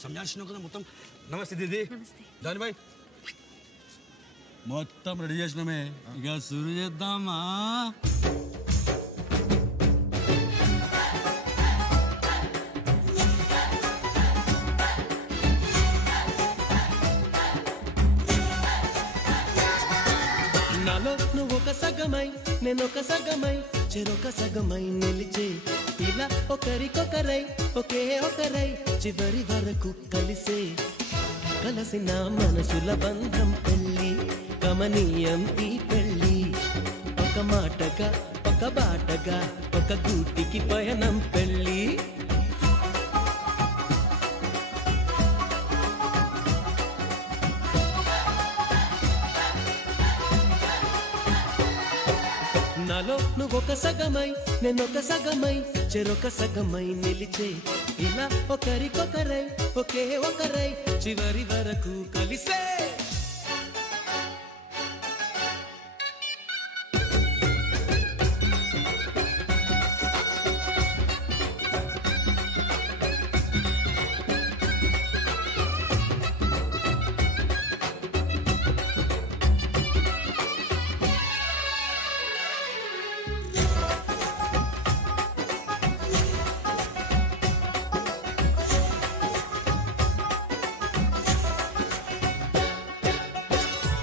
సంజాషణ కదా మొత్తం. నమస్తే దీది. జాని భాయ్ మొత్తం రెడీ చేసినామే, ఇక సురు చేద్దామా? నాలో నువ్వు ఒక సగమై నేనొక సగమై చెరొక సగమై నిలిచే ఇలా ఒకరికొకరై ఒకే ఒకరై చివరి వరకు కలిసే కలసిన మనసుల బంధం పెళ్ళి కమనీయం ఈ పెళ్ళి ఒక మాటగా ఒక బాటగా ఒక గూటికి పయనం పెళ్ళి నాలో నువ్వొక సగమై నేనొక సగమై చెరొక సగమై నిలిచే ఇలా ఒకరికొకరై ఒకే ఒకరై చివరి వరకు కలిసే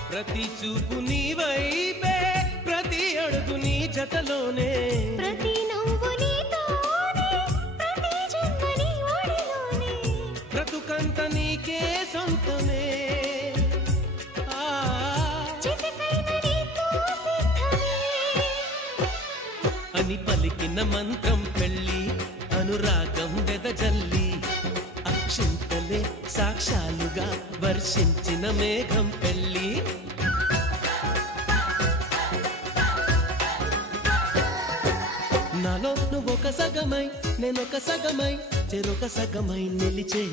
ప్రతి చూపు నీ వైపే ప్రతి అడుగు నీ జతలోనే ప్రతి నవ్వు నీతోనే ప్రతి జన్మ నీ ఒడిలోనే బ్రతుకంత నీకే సొంతమే చితికైన నీతో సిద్ధమే అని పలికిన మంత్రం పెళ్ళి అనురాగం వెదజల్లి అక్షింతలే సాక్షాలుగా వర్షించిన మేఘం పెళ్ళి నాలో నువ్వొక సగమై నేనొక సగమై చెరొక సగమై నిలిచే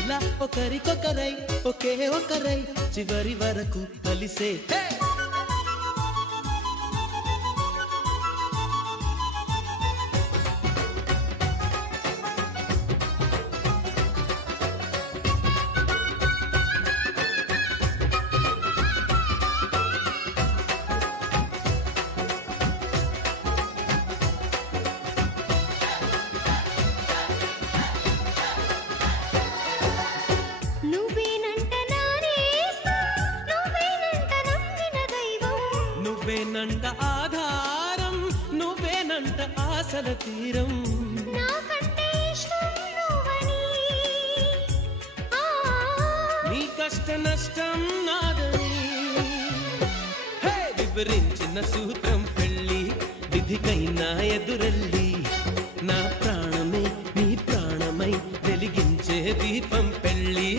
ఇలా ఒకరికొకరై ఒకే ఒకరై చివరి వరకు కలిసే నువ్వేనంట ఆధారం నువ్వేనంట ఆశల తీరం నాకంటే ఇష్టం నువ్వని నీ కష్ట నష్టం నాదని వివరించిన సూత్రం పెళ్ళి విధికైనా ఎదురెళ్ళి నా ప్రాణమే నీ ప్రాణమై వెలిగించే దీపం పెళ్ళి